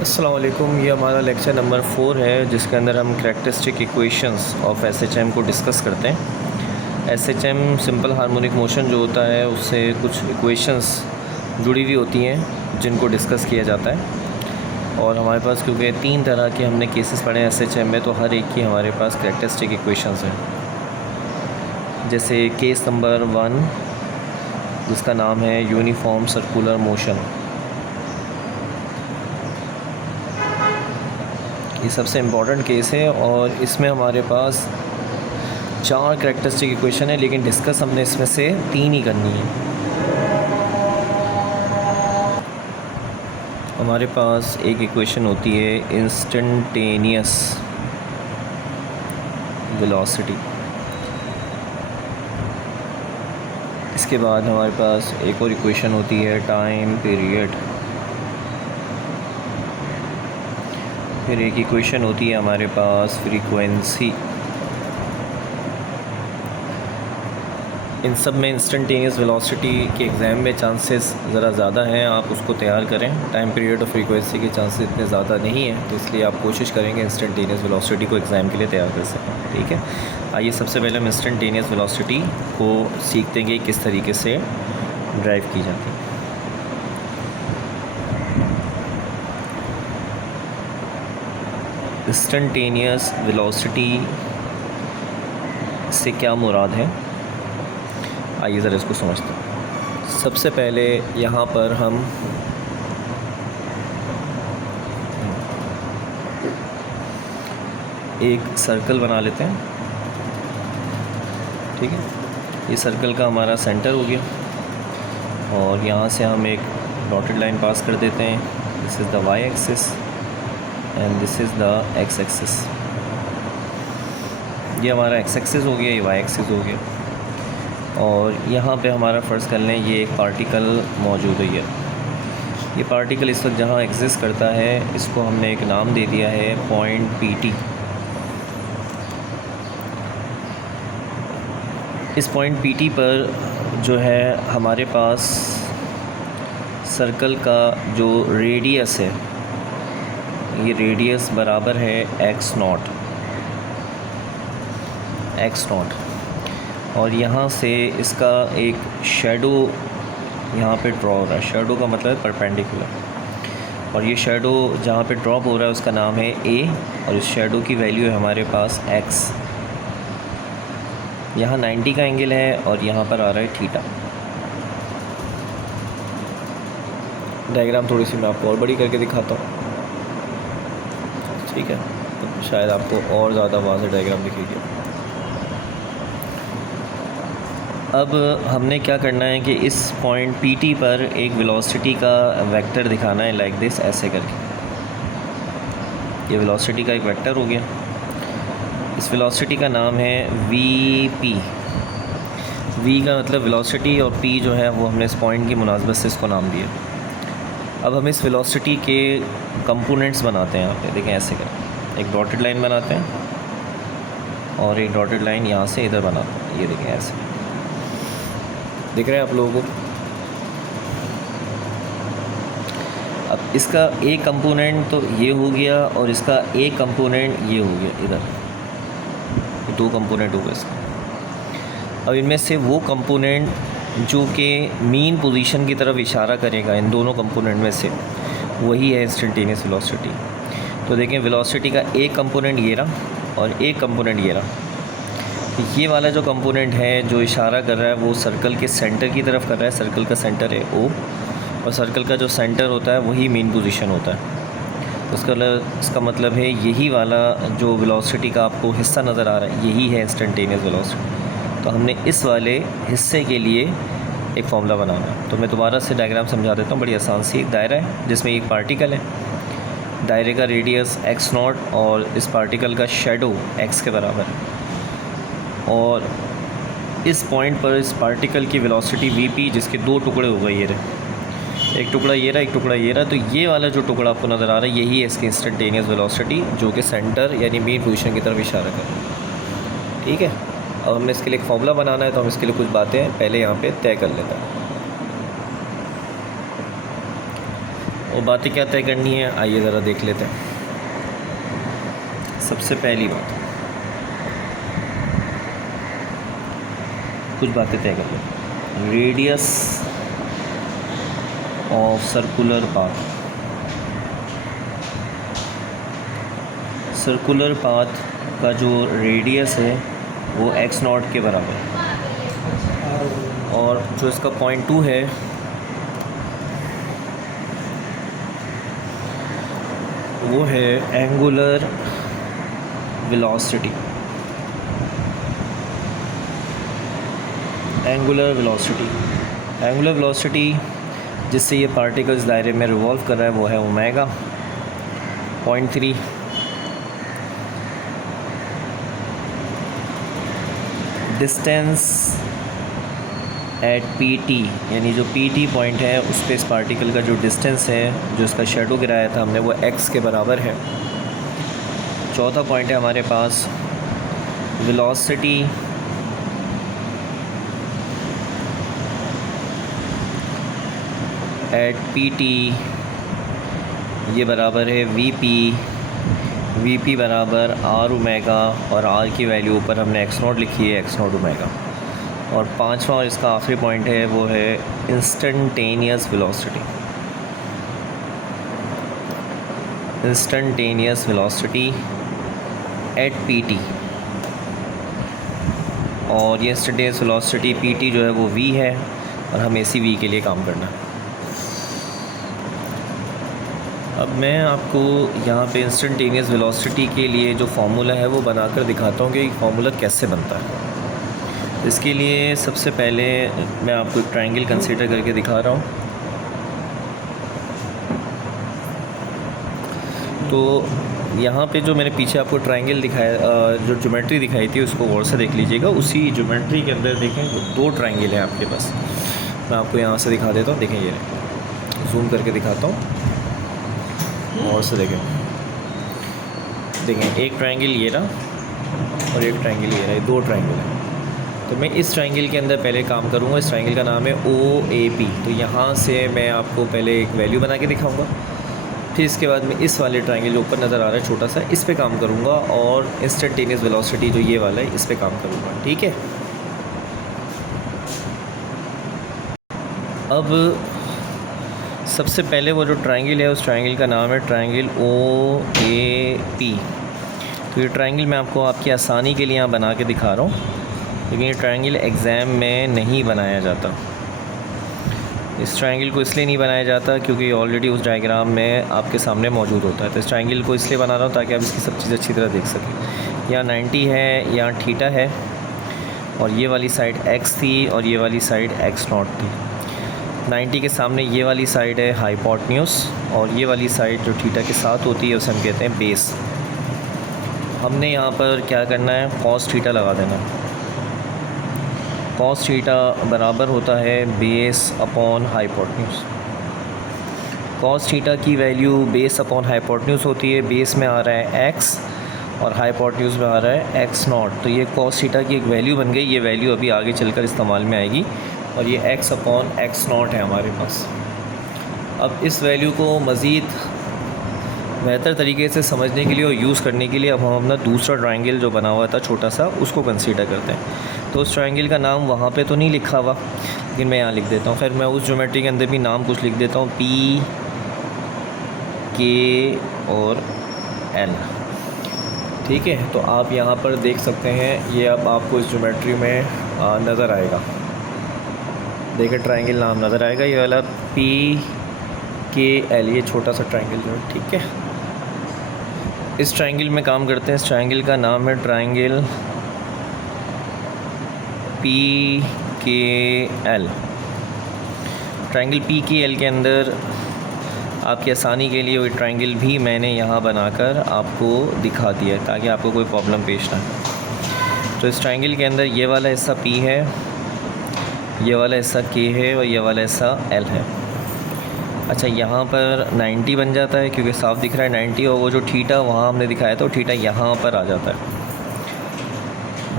अस्सलाम वालेकुम। ये हमारा लेक्चर नंबर 4 है जिसके अंदर हम करैक्टरिस्टिक इक्वेशंस ऑफ एसएचएम को डिस्कस करते हैं। एसएचएम सिंपल हार्मोनिक मोशन जो होता है उससे कुछ इक्वेशंस जुड़ी हुई होती हैं जिनको डिस्कस किया जाता है। और हमारे पास क्योंकि 3 तरह के हमने केसेस पढ़े हैं एसएचएम में, तो हर एक की हमारे पास करैक्टरिस्टिक इक्वेशंस हैं। जैसे केस नंबर 1 जिसका नाम है यूनिफॉर्म सर्कुलर मोशन। ये सबसे इम्पॉर्टेंट केस है और इसमें हमारे पास 4 करैक्टरिस्टिक इक्वेशन है, लेकिन डिस्कस हमने इसमें से 3 ही करनी है। हमारे पास एक इक्वेशन होती है इंस्टेंटेनियस वेलोसिटी। इसके बाद हमारे पास एक और इक्वेशन होती है टाइम पीरियड। फिर एक इक्वेशन होती है हमारे पास फ्रीक्वेंसी। इन सब में इंस्टेंटेनियस वेलोसिटी के एग्ज़ाम में चांसेस ज़रा ज़्यादा हैं, आप उसको तैयार करें। टाइम पीरियड और फ्रीक्वेंसी के चांसेस इतने ज़्यादा नहीं हैं, तो इसलिए आप कोशिश करेंगे इंस्टेंटेनियस वेलोसिटी को एग्ज़ाम के लिए तैयार कर सकें। ठीक है, आइए सबसे पहले हम इंस्टेंटेनियस वेलोसिटी को सीखते हैं कि किस तरीके से ड्राइव की जाती है। इंस्टेंटेनियस वेलोसिटी से क्या मुराद है, आइए ज़रा इसको समझते हैं। सबसे पहले यहाँ पर हम एक सर्कल बना लेते हैं। ठीक है, ये सर्कल का हमारा सेंटर हो गया और यहाँ से हम एक डॉटेड लाइन पास कर देते हैं। This is the Y axis and this is the X axis. ये हमारा एक्स एक्सिस हो गया, ये वाई एक्सिस हो गया। और यहाँ पे हमारा फ़र्ज़ कर लें ये एक पार्टिकल मौजूद है। ये पार्टिकल इस वक्त जहाँ एग्जिस्ट करता है, इसको हमने एक नाम दे दिया है पॉइंट पी टी। इस पॉइंट पी टी पर जो है हमारे पास सर्कल का जो रेडियस है, ये रेडियस बराबर है एक्स नॉट। और यहाँ से इसका एक शेडो यहाँ पे ड्रॉ हो रहा है। शेडो का मतलब है परपेंडिकुलर, और ये शेडो जहाँ पे ड्रॉप हो रहा है उसका नाम है ए, और इस शेडो की वैल्यू है हमारे पास एक्स। यहाँ 90 का एंगल है और यहाँ पर आ रहा है थीटा। डायग्राम थोड़ी सी मैं आपको और बड़ी करके दिखाता हूँ। ठीक है, तो शायद आपको और ज़्यादा वाज़ेह डायग्राम दिखेगी। अब हमने क्या करना है कि इस पॉइंट पी टी पर एक वेलोसिटी का वेक्टर दिखाना है, लाइक दिस, ऐसे करके। ये वेलोसिटी का एक वेक्टर हो गया। इस वेलोसिटी का नाम है वी पी। वी का मतलब वेलोसिटी और पी जो है वो हमने इस पॉइंट की मुनासबत से इसको नाम दिया। अब हम इस वेलोसिटी के कंपोनेंट्स बनाते हैं। यहाँ पे देखें, ऐसे करें, एक डॉटेड लाइन बनाते हैं और एक डॉटेड लाइन यहाँ से इधर बनाते हैं। ये देखें, ऐसे दिख रहा है आप लोगों को। अब इसका एक कंपोनेंट तो ये हो गया और इसका एक कंपोनेंट ये हो गया, इधर 2 कंपोनेंट हो गए इसका। अब इनमें से वो कंपोनेंट जो कि मीन पोजीशन की तरफ इशारा करेगा, इन दोनों कंपोनेंट में से, वही है इंस्टेंटेनियस वेलोसिटी। तो देखें, वेलोसिटी का एक कंपोनेंट ये रहा और एक कंपोनेंट ये रहा। ये वाला जो कंपोनेंट है जो इशारा कर रहा है वो सर्कल के सेंटर की तरफ कर रहा है। सर्कल का सेंटर है ओ, और सर्कल का जो सेंटर होता है वही मेन पोजीशन होता है। इसका मतलब है यही वाला जो वेलोसिटी का आपको हिस्सा नज़र आ रहा है, यही है इंस्टेंटेनियस वेलोसिटी। तो हमने इस वाले हिस्से के लिए एक फार्मूला बनाना है। तो मैं दोबारा से डायग्राम समझा देता हूँ। बड़ी आसान सी एक दायरा है जिसमें एक पार्टिकल है। दायरे का रेडियस एक्स नॉट और इस पार्टिकल का शेडो एक्स के बराबर है। और इस पॉइंट पर इस पार्टिकल की वेलोसिटी वी पी, जिसके 2 टुकड़े हो गए, ये रहे, एक टुकड़ा ये रहा, एक टुकड़ा ये रहा। तो ये वाला जो टुकड़ा आपको नज़र आ रहा है यही है इसकी इंस्टेंटेनियस वेलोसिटी, जो कि सेंटर यानी मेन पोजीशन की तरफ इशारा कर रहा है। ठीक है, अब हमें इसके लिए एक फार्मूला बनाना है, तो हम इसके लिए कुछ बातें पहले यहाँ पे तय कर लेते हैं। वो बातें क्या तय करनी है, आइए ज़रा देख लेते हैं। सबसे पहली बात, कुछ बातें तय कर लें। Radius of circular path, circular path का जो रेडियस है वो x0 के बराबर है, और जो इसका पॉइंट 2 है वो है एंगुलर वेलोसिटी। एंगुलर वेलोसिटी जिससे ये पार्टिकल्स दायरे में रिवॉल्व कर रहा है वो है omega. Point 3 distance at PT, यानी जो PT पॉइंट है उस पे इस पार्टिकल का जो डिस्टेंस है, जो इसका शेडो गिराया था हमने, वो x के बराबर है। चौथा पॉइंट है हमारे पास वेलोसिटी एट PT, ये बराबर है VP बराबर R ओमेगा, और R की वैल्यू ऊपर हमने x0 लिखी है, x0 ओमेगा। और पांचवा और इसका आखिरी पॉइंट है वो है इंस्टेंटेनियस वेलोसिटी एट PT, और ये इंस्टेंटेनियस वेलोसिटी PT जो है वो v है, और हमें इसी v के लिए काम करना है। अब मैं आपको यहाँ पे इंस्टेंटेनियस वेलोसिटी के लिए जो फार्मूला है वो बनाकर दिखाता हूँ कि फार्मूला कैसे बनता है। इसके लिए सबसे पहले मैं आपको एक ट्रायंगल कंसीडर करके दिखा रहा हूँ। तो यहाँ पे जो मैंने पीछे आपको ट्रायंगल दिखाया, जो ज्योमेट्री दिखाई थी उसको गौर से देख लीजिएगा। उसी ज्योमेट्री के अंदर देखें दो ट्रायंगल हैं आपके पास। मैं आपको यहाँ से दिखा देता हूँ, देखें ये जूम करके दिखाता हूँ और से देखें एक ट्रायंगल ये रहा और एक ट्रायंगल ये रहा, ये दो ट्रायंगल है। तो मैं इस ट्रायंगल के अंदर पहले काम करूँगा। इस ट्रायंगल का नाम है OAP। तो यहाँ से मैं आपको पहले एक वैल्यू बना के दिखाऊँगा, फिर इसके बाद मैं इस वाले ट्रायंगल जो ऊपर नज़र आ रहा है छोटा सा, इस पे काम करूँगा, और इंस्टेंटेनियस वेलोसिटी जो ये वाला है इस पे काम करूँगा। ठीक है। अब सबसे पहले वो जो ट्रायंगल है उस ट्रायंगल का नाम है ट्रायंगल OAP। तो ये ट्रायंगल मैं आपको आपकी आसानी के लिए यहाँ बना के दिखा रहा हूँ, लेकिन ये ट्रायंगल एग्ज़ाम में नहीं बनाया जाता। इस ट्रायंगल को इसलिए नहीं बनाया जाता क्योंकि ऑलरेडी उस डायग्राम में आपके सामने मौजूद होता है। तो इस ट्रायंगल को इसलिए बना रहा हूँ ताकि आप इसकी सब चीज़ अच्छी तरह देख सकें। यहाँ 90 है, यहाँ थीटा है, और ये वाली साइड x थी और ये वाली साइड x0 थी। 90 के सामने ये वाली साइड है हाइपोटेन्यूज, और ये वाली साइड जो थीटा के साथ होती है उसे हम कहते हैं बेस। हमने यहाँ पर क्या करना है, cos थीटा लगा देना। cos थीटा बराबर होता है base upon hypotenuse. cos theta की वैल्यू बेस अपॉन हाइपोटेन्यूज होती है। बेस में आ रहा है x और हाइपोटेन्यूज में आ रहा है x0। तो ये cos थीटा की एक वैल्यू बन गई। ये वैल्यू अभी आगे चलकर इस्तेमाल में आएगी, और ये x अपॉन x0 है हमारे पास। अब इस वैल्यू को मज़ीद बेहतर तरीके से समझने के लिए और यूज़ करने के लिए अब हम अपना दूसरा ट्रायंगल जो बना हुआ था छोटा सा उसको कंसीडर करते हैं। तो उस ट्रायंगल का नाम वहाँ पे तो नहीं लिखा हुआ, लेकिन मैं यहाँ लिख देता हूँ। फिर मैं उस ज्योमेट्री के अंदर भी नाम कुछ लिख देता हूँ, P, K और L। ठीक है। तो आप यहाँ पर देख सकते हैं, ये अब आपको इस ज्योमेट्री में नज़र आएगा। देखिए ट्रायंगल नाम नज़र आएगा, ये वाला PKL, ये छोटा सा ट्रायंगल जो है। ठीक है। इस ट्रायंगल में काम करते हैं। इस ट्रायंगल का नाम है ट्रायंगल PKL। ट्रायंगल PKL के अंदर आपकी आसानी के लिए वो ट्रायंगल भी मैंने यहाँ बनाकर आपको दिखा दिया है ताकि आपको कोई प्रॉब्लम पेश ना आए। तो इस ट्रायंगल के अंदर ये वाला हिस्सा P है, ये वाला हिस्सा K है और ये वाला हिस्सा L है। अच्छा, यहाँ पर 90 बन जाता है क्योंकि साफ दिख रहा है 90, और वो जो थीटा वहाँ हमने दिखाया था वो थीटा यहाँ पर आ जाता है।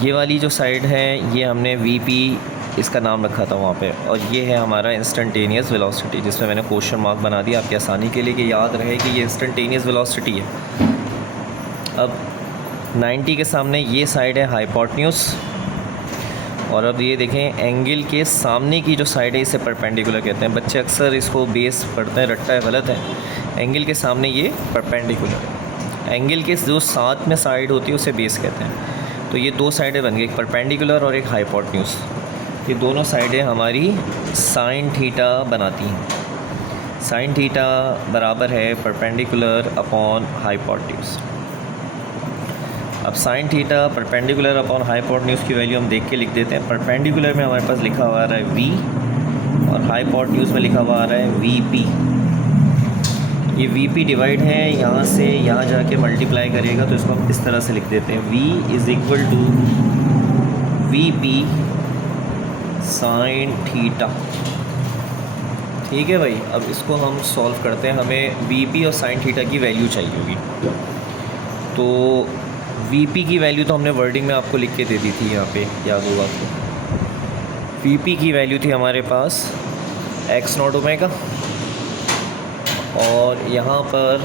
ये वाली जो साइड है ये हमने VP इसका नाम रखा था वहाँ पे, और ये है हमारा इंस्टेंटेनियस वेलोसिटी, जिसमें मैंने क्वेश्चन मार्क बना दिया आपकी आसानी के लिए कि याद रहे कि ये इंस्टेंटेनियस वेलोसिटी है। अब 90 के सामने ये साइड है हाइपोटेन्यूज, और अब ये देखें एंगल के सामने की जो साइड है इसे परपेंडिकुलर कहते हैं। बच्चे अक्सर इसको बेस पढ़ते हैं, रट्टा है, गलत है। एंगल के सामने ये परपेंडिकुलर है, एंगल के जो साथ में साइड होती है उसे बेस कहते हैं। तो ये दो साइडें बन गई, एक परपेंडिकुलर और एक हाइपोटेन्यूज। ये दोनों साइडें हमारी साइन थीटा बनाती हैं। साइन थीटा बराबर है परपेंडिकुलर अपॉन हाइपोटेन्यूज। अब sine theta perpendicular upon hypotenuse की वैल्यू हम देख के लिख देते हैं। परपेंडिकुलर में हमारे पास लिखा हुआ आ रहा है v, और हाइपोटेन्यूज में लिखा हुआ आ रहा है vp। ये vp डिवाइड है, यहाँ से यहाँ जाके मल्टीप्लाई करेगा, तो इसको हम इस तरह से लिख देते हैं v is equal to vp sine theta. ठीक है भाई, अब इसको हम सॉल्व करते हैं। हमें vp और साइन थीटा की वैल्यू चाहिए होगी। तो vp की वैल्यू तो हमने वर्डिंग में आपको लिख के दे दी थी, यहाँ पे याद होगा तो vp की वैल्यू थी हमारे पास x0 ओमेगा, और यहाँ पर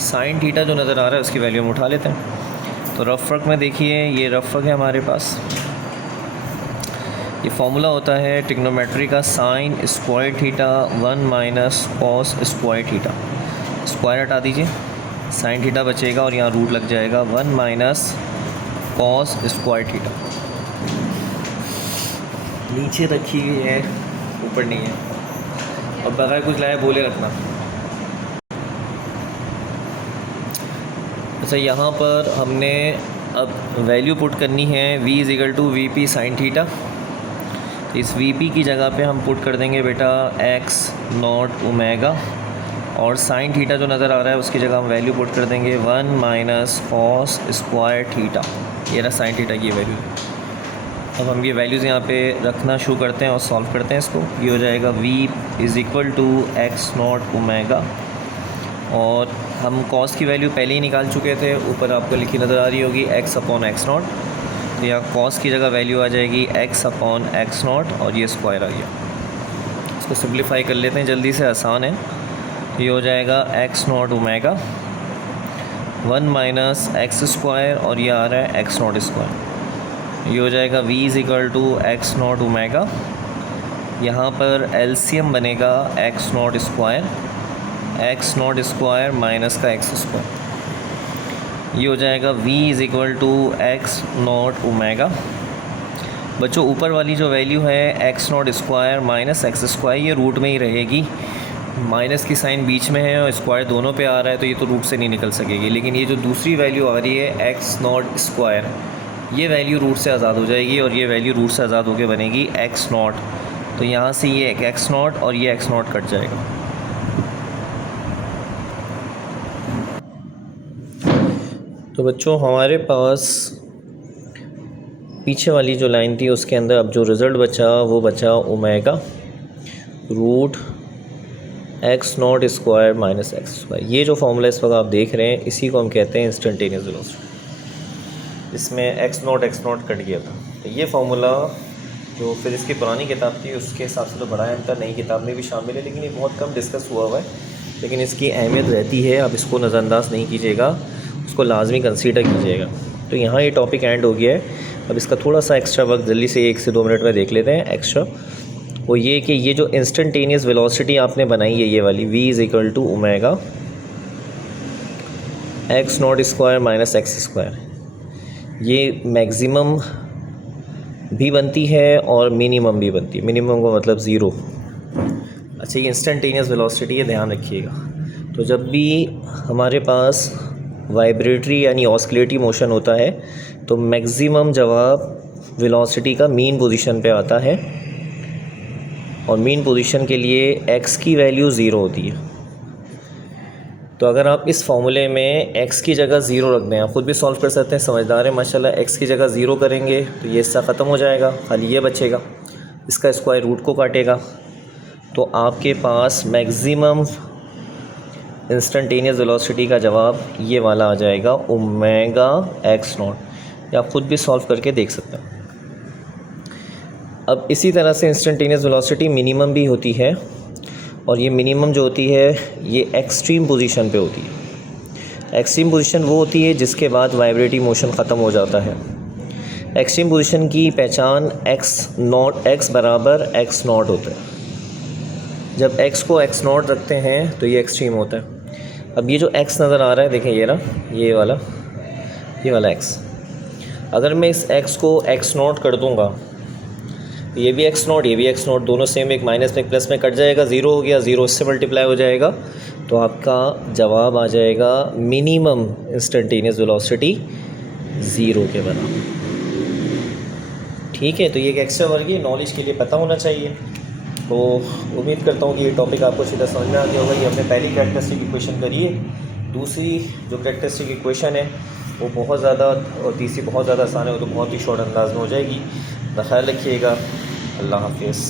साइन थीटा जो नज़र आ रहा है उसकी वैल्यू हम उठा लेते हैं। तो रफ वर्क में देखिए, ये रफ वर्क है हमारे पास। ये फॉर्मूला होता है ट्रिग्नोमेट्री का, sine square theta 1 minus cos square theta. Square हटा दीजिए, साइन थीटा बचेगा और यहाँ रूट लग जाएगा 1 माइनस कॉस स्क्वायर थीटा। नीचे रखी हुई है, ऊपर नहीं है। अब बगैर कुछ लाए बोले रखना। अच्छा, यहाँ पर हमने अब वैल्यू पुट करनी है v is equal to V P sine theta. इस vp की जगह पे हम पुट कर देंगे बेटा x0 ओमेगा, और साइन थीटा जो नज़र आ रहा है उसकी जगह हम वैल्यू पुट कर देंगे 1 माइनस कॉस स्क्वायर थीटा। ये रहा साइन थीटा की वैल्यू। अब हम ये वैल्यूज़ यहाँ पे रखना शुरू करते हैं और सॉल्व करते हैं इसको। ये हो जाएगा v is equal to x0 omega, और हम कॉस की वैल्यू पहले ही निकाल चुके थे, ऊपर आपको लिखी नज़र आ रही होगी x अपॉन x0। तो यहाँ कॉस की जगह वैल्यू आ जाएगी x अपॉन x0, और ये स्क्वायर आ गया। इसको सिंप्लीफाई कर लेते हैं जल्दी से, आसान है। ये हो जाएगा x0 omega 1 minus X square, और ये आ रहा है x0 स्क्वायर। ये हो जाएगा v is equal to x0 omega, यहाँ पर एलसीएम बनेगा x0 स्क्वायर माइनस का x स्क्वायर। ये हो जाएगा v is equal to x0 omega. बच्चों, ऊपर वाली जो वैल्यू है x0 square minus X square, ये रूट में ही रहेगी। माइनस की साइन बीच में है और स्क्वायर दोनों पे आ रहा है, तो ये तो रूट से नहीं निकल सकेगी। लेकिन ये जो दूसरी वैल्यू आ रही है x0 स्क्वायर, ये वैल्यू रूट से आज़ाद हो जाएगी, और ये वैल्यू रूट से आज़ाद होकर बनेगी x0। तो यहाँ से ये x0 और ये x0 कट जाएगा। तो बच्चों, हमारे पास पीछे वाली जो लाइन थी उसके अंदर अब जो रिज़ल्ट बचा वो बचा omega root x0 square minus X square. ये जो फॉर्मूला इस वक्त आप देख रहे हैं इसी को हम कहते हैं इंस्टेंटेनियस वेलोसिटी। इसमें x0 कट गया था। तो ये फार्मूला जो फिर इसकी पुरानी किताब थी उसके हिसाब से तो बड़ा अहम था, नई किताब में भी शामिल है, लेकिन ये बहुत कम डिस्कस हुआ है। लेकिन इसकी अहमियत रहती है, आप इसको नज़रअंदाज नहीं कीजिएगा, उसको लाजमी कंसीडर कीजिएगा। तो यहाँ ये टॉपिक एंड हो गया है। अब इसका थोड़ा सा एक्स्ट्रा वक्त जल्दी से 1 से 2 मिनट में देख लेते हैं एक्स्ट्रा। वो ये कि ये जो इंस्टेंटेनियस वेलोसिटी आपने बनाई है ये वाली v is equal to omega x0 square minus X square, ये मैक्सिमम भी बनती है और मिनिमम भी बनती है। मिनिमम का मतलब ज़ीरो। अच्छा, ये इंस्टेंटेनियस वेलोसिटी है, ध्यान रखिएगा। तो जब भी हमारे पास वाइब्रेटरी यानी ऑस्किलेटरी मोशन होता है तो मैक्सिमम जवाब वेलोसिटी का मीन पोजीशन पे आता है, और मीन पोजीशन के लिए x की वैल्यू ज़ीरो होती है। तो अगर आप इस फॉर्मूले में x की जगह ज़ीरो रख दें, आप खुद भी सॉल्व कर सकते हैं, समझदार है माशाल्लाह। x की जगह ज़ीरो करेंगे तो ये हिस्सा ख़त्म हो जाएगा, खाली ये बचेगा, इसका स्क्वायर रूट को काटेगा। तो आपके पास मैक्सिमम इंस्टेंटेनियस वेलोसिटी का जवाब ये वाला आ जाएगा ओमेगा x0। या आप खुद भी सॉल्व करके देख सकते हैं। अब इसी तरह से इंस्टेंटेनियस वेलोसिटी मिनिमम भी होती है, और ये मिनिमम जो होती है ये एक्सट्रीम पोजीशन पे होती है। एक्सट्रीम पोजीशन वो होती है जिसके बाद वाइब्रेटिंग मोशन ख़त्म हो जाता है। एक्सट्रीम पोजीशन की पहचान x बराबर x नॉट होता है। जब x को x नॉट रखते हैं तो ये एक्सट्रीम होता है। अब ये जो x नज़र आ रहा है, देखें ये ना, ये वाला x, अगर मैं इस x को x नॉट कर दूंगा, ये भी x नॉट, ये भी x नॉट, दोनों सेम, एक माइनस में एक प्लस में कट जाएगा, ज़ीरो हो गया, ज़ीरो इससे मल्टीप्लाई हो जाएगा, तो आपका जवाब आ जाएगा मिनिमम इंस्टेंटेनियस वेलोसिटी ज़ीरो के बराबर। ठीक है, तो ये एक एक्स्ट्रा वर्ग है, नॉलेज के लिए पता होना चाहिए। तो उम्मीद करता हूँ कि ये टॉपिक आपको सीधा समझ में आ गया होगा। ये हमने पहली कैरेक्टरिस्टिक इक्वेशन करी है। दूसरी जो कैरेक्टरिस्टिक इक्वेशन है वो बहुत ज़्यादा, और तीसरी बहुत ज़्यादा आसान है, वो तो बहुत ही शॉर्ट अंदाज में हो जाएगी। ख्याल रखिएगा। अल्लाह हाफिज़।